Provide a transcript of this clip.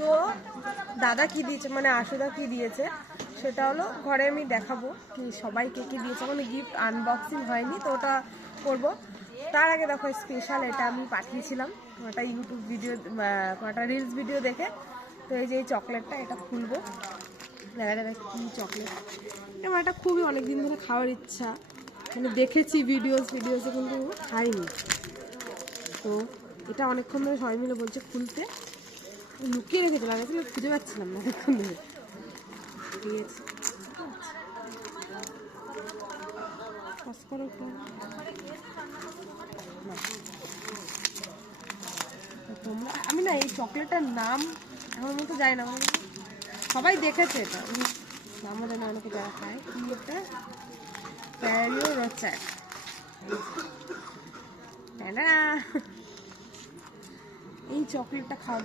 তো দাদা কি দিয়েছে, মানে আশুদা কি দিয়েছে সেটা হলো ঘরে আমি দেখাবো কি সবাইকে কি দিয়েছে। মানে গিফট আনবক্সিং হয়নি, তো ওটা করবো। তার আগে দেখো স্পেশাল এটা আমি পাঠিয়েছিলাম একটা ইউটিউব ভিডিও, একটা রিলস ভিডিও দেখে। তো এই যে এই চকলেটটা, এটা খুলবো, দেখা যাবে কি চকলেট। এবং এটা খুবই অনেকদিন ধরে খাওয়ার ইচ্ছা, মানে দেখেছি ভিডিওসে কিন্তু খাইনি। তো এটা অনেকক্ষণ ধরে সবাই মিলে বলছে খুলতে, লুকিয়ে রেখেছিলাম, আসলে খুঁজে পাচ্ছিলাম না অনেকক্ষণ ধরে। দিয়েছি তোমরা, আমি না এই চকলেটটার নাম আমার মতো যাই না, সবাই দেখেছে এটা, আমাদের না অনেকে যারা খায়। কি এটা? প্যারিও রোচার। এই চকলেটটা খাওয়ার